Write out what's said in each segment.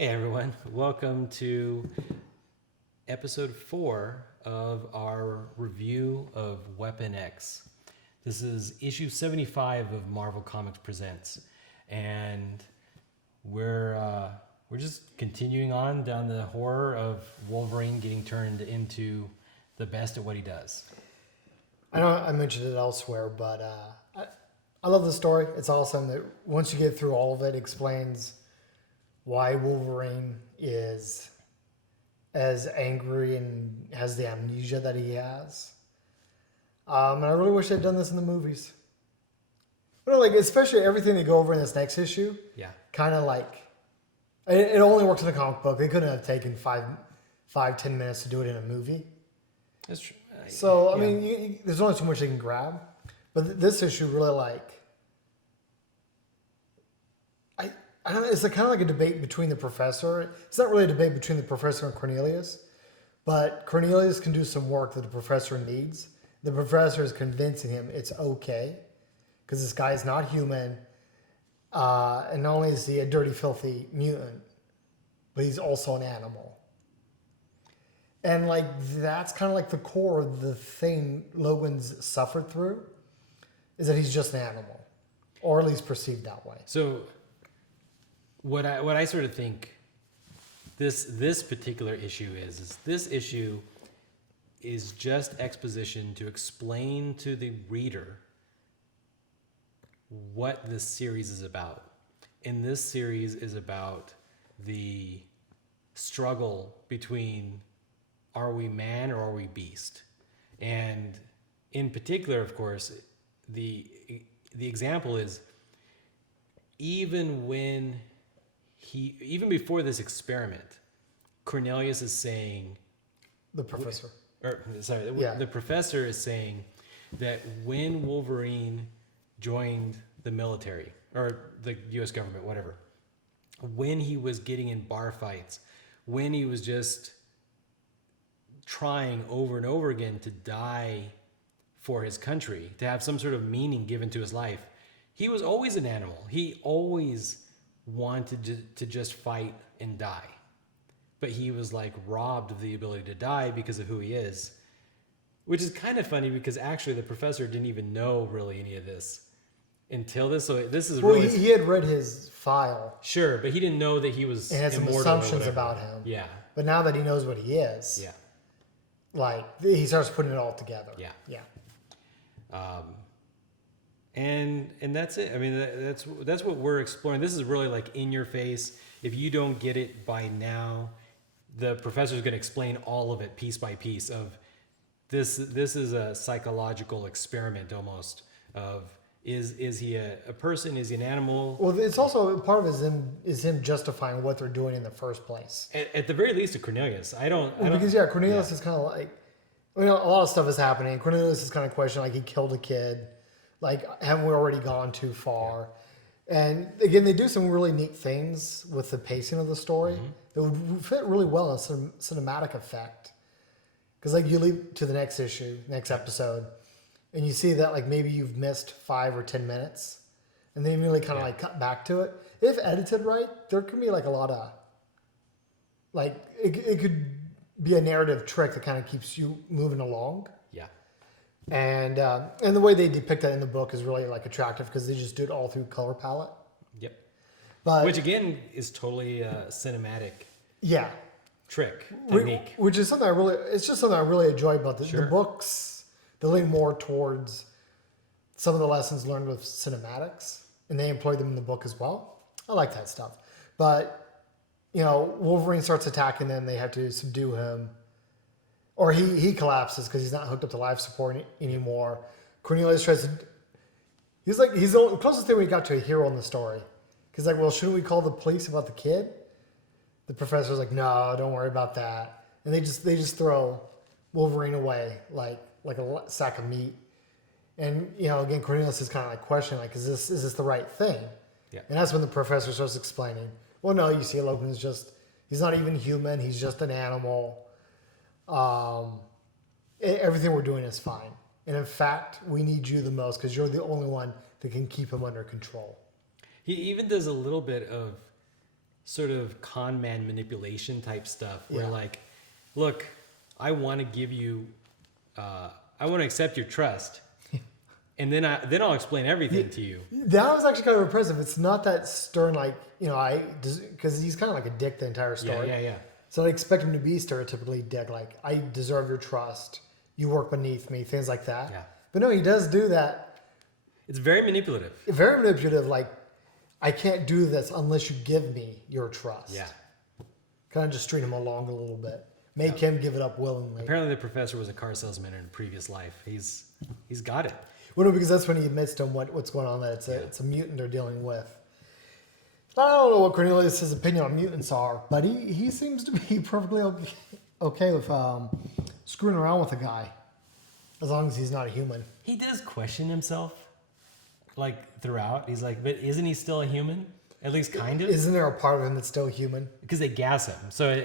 Hey everyone, welcome to episode 4 of our review of Weapon X. This is issue 75 of Marvel Comics Presents, and we're just continuing on down the horror of Wolverine getting turned into the best at what he does. I know I mentioned it elsewhere, but I love the story. It's awesome that once you get through all of it, it explains why Wolverine is as angry and has the amnesia that he has. And I really wish they'd done this in the movies. But like, especially everything they go over in this next issue. Yeah. Kind of like, it only works in the comic book. They couldn't have taken 5-10 minutes to do it in a movie. That's true. So, I mean, there's only so much they can grab. But this issue really I don't know, it's kind of like a debate between the professor. It's not really a debate between the professor and Cornelius, but Cornelius can do some work that the professor needs. The professor is convincing him it's okay because this guy is not human. And not only is he a dirty, filthy mutant, but he's also an animal. And like that's kind of like the core of the thing Logan's suffered through is that he's just an animal, or at least perceived that way. So what I sort of think this particular issue is this issue is just exposition to explain to the reader what this series is about. And this series is about the struggle between are we man or are we beast? And in particular, of course, the example is even before this experiment, Cornelius is saying The professor. the professor is saying that when Wolverine joined the military or the U.S. government, whatever, when he was getting in bar fights, when he was just trying over and over again to die for his country, to have some sort of meaning given to his life, he was always an animal. He always wanted to just fight and die. But he was like robbed of the ability to die because of who he is. Which is kind of funny because actually the professor didn't even know really any of this until this. So this is really... he had read his file. Sure, but he didn't know that he was and had some assumptions about him. Yeah. But now that he knows what he is, yeah, like he starts putting it all together. Yeah. Yeah. And that's it. I mean, that's what we're exploring. This is really like in your face. If you don't get it by now, the professor's going to explain all of it piece by piece. Of this is a psychological experiment almost. Of is he a person? Is he an animal? Well, it's also part of it is him justifying what they're doing in the first place. At the very least, to Cornelius, because Cornelius is kind of like, a lot of stuff is happening. Cornelius is kind of questioning like he killed a kid. Like, haven't we already gone too far? Yeah. And again, they do some really neat things with the pacing of the story that would fit really well in some cinematic effect. Because like you leap to the next episode, and you see that like maybe you've missed 5 or 10 minutes, and then you really kind of like cut back to it. If edited right, there could be like a lot of, like it could be a narrative trick that kind of keeps you moving along. Yeah. And the way they depict that in the book is really like attractive because they just do it all through color palette. Yep. But which again is totally a cinematic trick technique. Which is something it's just something I really enjoy about the books. They lean more towards some of the lessons learned with cinematics, and they employ them in the book as well. I like that stuff. But Wolverine starts attacking them. They have to subdue him. Or he collapses because he's not hooked up to life support anymore. Cornelius tries to... he's the closest thing we got to a hero in the story. He's like, well, shouldn't we call the police about the kid? The professor's like, no, don't worry about that. And they just throw Wolverine away like a sack of meat. And, again, Cornelius is kind of like questioning, like, is this the right thing? Yeah. And that's when the professor starts explaining, well, no, you see, Logan he's not even human. He's just an animal. Everything we're doing is fine. And in fact, we need you the most because you're the only one that can keep him under control. He even does a little bit of sort of con man manipulation type stuff where Yeah. like, look, I want to give you, I want to accept your trust. And then I'll explain everything to you. That was actually kind of impressive. It's not that stern, like, because he's kind of like a dick the entire story. Yeah. So I expect him to be stereotypically dick, like, I deserve your trust. You work beneath me, things like that. Yeah. But no, he does do that. It's very manipulative. Very manipulative, like, I can't do this unless you give me your trust. Yeah. Kind of just string him along a little bit. Make him give it up willingly. Apparently the professor was a car salesman in a previous life. He's got it. Well, no, because that's when he admits to him what's going on, that it's a mutant they're dealing with. I don't know what Cornelius' opinion on mutants are, but he seems to be perfectly okay with screwing around with a guy, as long as he's not a human. He does question himself, like, throughout. He's like, but isn't he still a human? At least kind of? Isn't there a part of him that's still human? Because they gas him. So,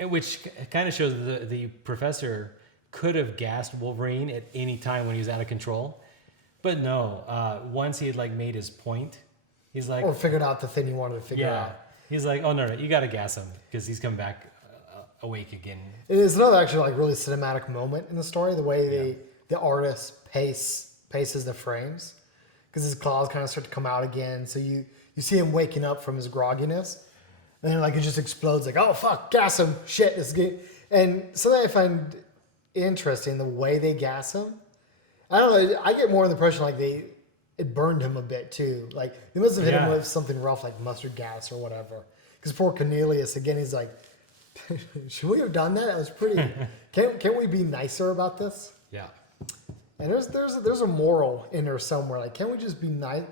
which kind of shows that the professor could have gassed Wolverine at any time when he was out of control. But no, once he had, like, made his point, he's like... Or figured out the thing he wanted to figure out. He's like, oh, no, you got to gas him because he's come back awake again. It is another actually, like, really cinematic moment in the story, the way the artist paces the frames. Because his claws kind of start to come out again. So you see him waking up from his grogginess. And then, like, it just explodes, like, oh, fuck, gas him, shit, this is good. And something I find interesting, the way they gas him. I don't know, I get more of the impression, like, it burned him a bit, too. Like, they must have hit him with something rough, like mustard gas or whatever. Because poor Cornelius, again, he's like, should we have done that? That was pretty... Can't we be nicer about this? Yeah. And there's a moral in there somewhere. Like, can't we just be nice?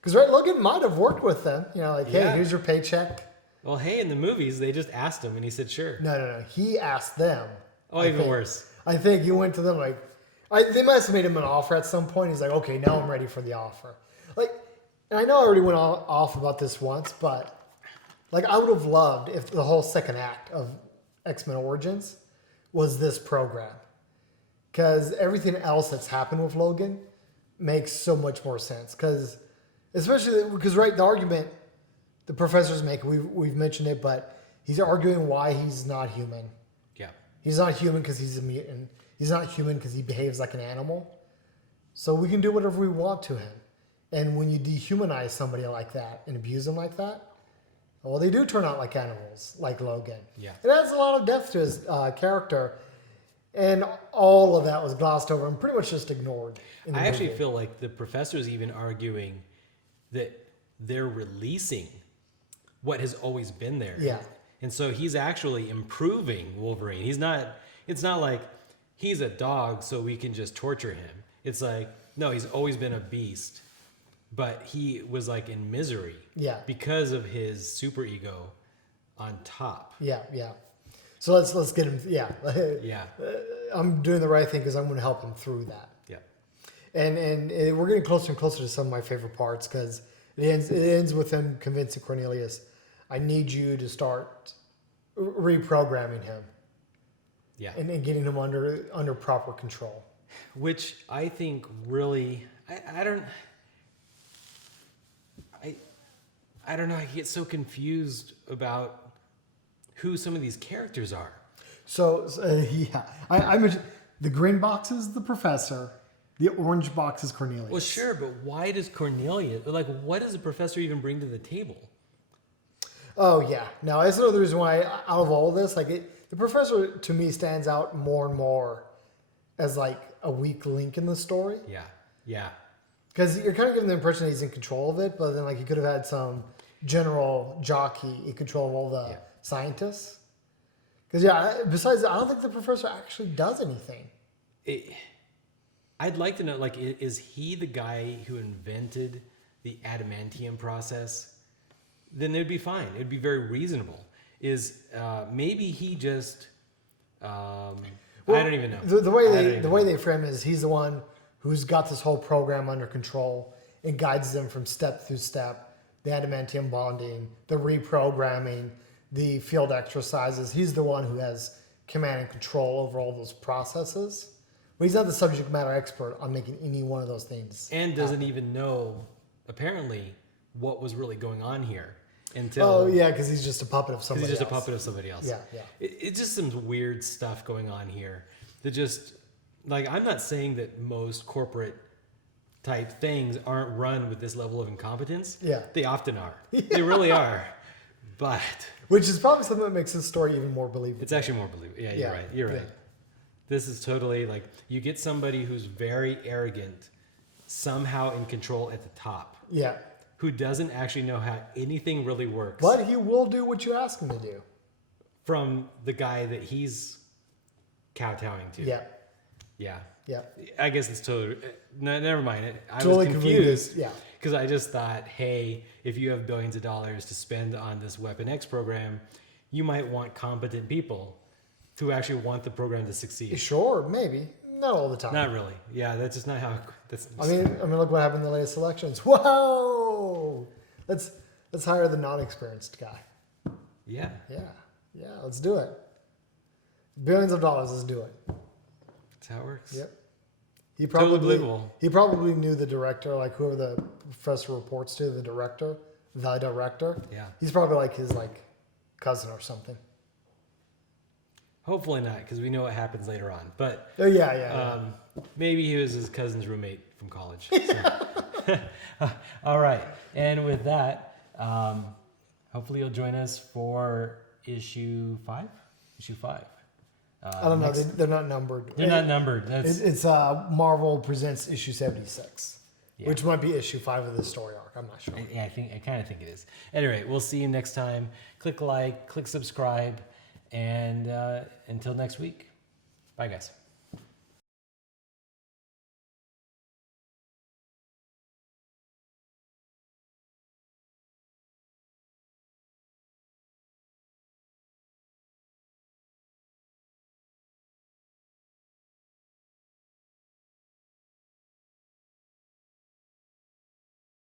Because, right, Logan might have worked with them. You know, like, hey, here's your paycheck. Well, hey, in the movies, they just asked him, and he said, sure. No. He asked them. Oh, even worse. I think he went to them like... they must have made him an offer at some point. He's like, okay, now I'm ready for the offer. Like, and I know I already went off about this once, but, like, I would have loved if the whole second act of X-Men Origins was this program. Because everything else that's happened with Logan makes so much more sense. Especially because, right, the argument the professor's making, we've mentioned it, but he's arguing why he's not human. Yeah. He's not human because he's a mutant. He's not human because he behaves like an animal. So we can do whatever we want to him. And when you dehumanize somebody like that and abuse them like that, well, they do turn out like animals, like Logan. Yeah. It adds a lot of depth to his character. And all of that was glossed over and pretty much just ignored. I actually feel like the professor's even arguing that they're releasing what has always been there. Yeah. And so he's actually improving Wolverine. It's not like he's a dog so we can just torture him. It's like, no, he's always been a beast, but he was, like, in misery. Yeah. Because of his superego on top. Yeah. So let's get him. Yeah. Yeah. I'm doing the right thing because I'm going to help him through that. Yeah. And we're getting closer and closer to some of my favorite parts because it ends with him convincing Cornelius, I need you to start reprogramming him. Yeah. And getting him under proper control. Which I think really, I don't know. I get so confused about who some of these characters are. So I mentioned the green box is the professor, the orange box is Cornelius. Well, sure, but why does Cornelius, like, what does the professor even bring to the table? Oh yeah, no, that's another reason why out of all this, like, the professor to me stands out more and more as, like, a weak link in the story. Yeah. Because you're kind of getting the impression that he's in control of it, but then, like, he could have had some general jockey in control of all the scientists. Because, besides, I don't think the professor actually does anything. I'd like to know, like, is he the guy who invented the adamantium process? Then it'd be fine. It'd be very reasonable. Maybe he just... I don't even know. The way they frame it is he's the one who's got this whole program under control and guides them from step through step. The adamantium bonding, the reprogramming, the field exercises. He's the one who has command and control over all those processes. But he's not the subject matter expert on making any one of those things. And doesn't even know, apparently, what was really going on here. until. Oh yeah, because he's just a puppet of somebody. He's just else. a puppet of somebody else. Yeah, yeah. It's just some weird stuff going on here. That just like I'm not saying that most corporate type things aren't run with this level of incompetence. Yeah. They often are. Yeah. They really are. But which is probably something that makes this story even more believable. It's actually more believable. Yeah, you're right. You're right. This is totally like you get somebody who's very arrogant, somehow in control at the top. Yeah. Who doesn't actually know how anything really works. But he will do what you ask him to do. From the guy that he's kowtowing to. Yeah. Yeah. Yeah. I guess it's totally. No, never mind. I totally was confused. Yeah. Because I just thought, hey, if you have billions of dollars to spend on this Weapon X program, you might want competent people who actually want the program to succeed. Sure, maybe. Not all the time. Not really. Yeah, that's just not how. I mean, look what happened in the latest elections. Whoa! Let's hire the non-experienced guy. Yeah. Yeah. Let's do it. Billions of dollars. Let's do it. That's how it works. Yep. Totally believable. He probably knew the director, like whoever the professor reports to, the director. Yeah. He's probably like his cousin or something. Hopefully not, because we know what happens later on. But yeah. Maybe he was his cousin's roommate from college. So. All right, and with that, hopefully you'll join us for issue 5. Issue 5. I don't know. They're not numbered. They're not numbered. It's Marvel Presents issue 76, which might be issue 5 of the story arc. I'm not sure. Yeah, I kind of think it is. Anyway, we'll see you next time. Click like, click subscribe, and until next week, bye guys.